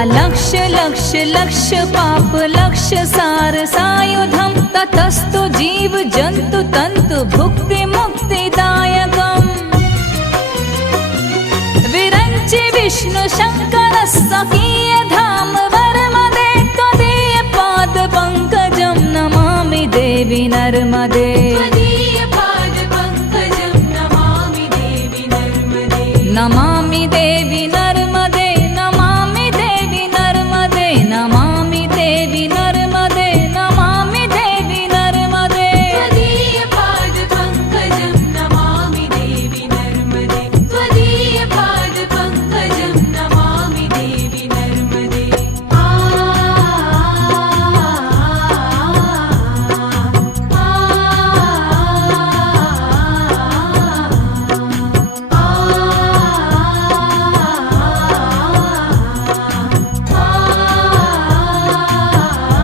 अलक्ष लक्ष लक्ष पाप लक्ष सार सायुधम ततस्तु जीव जंतु तंतु भुक्ति मुक्तिदायकम् विरंचि विष्णु शंकर सखीय धाम वर्मदे त्वदीय पाद पंकजं नमामि देवी नर्मदे त्वदीय पाद पंकजं नमामि देवी नर्मदे। नमामि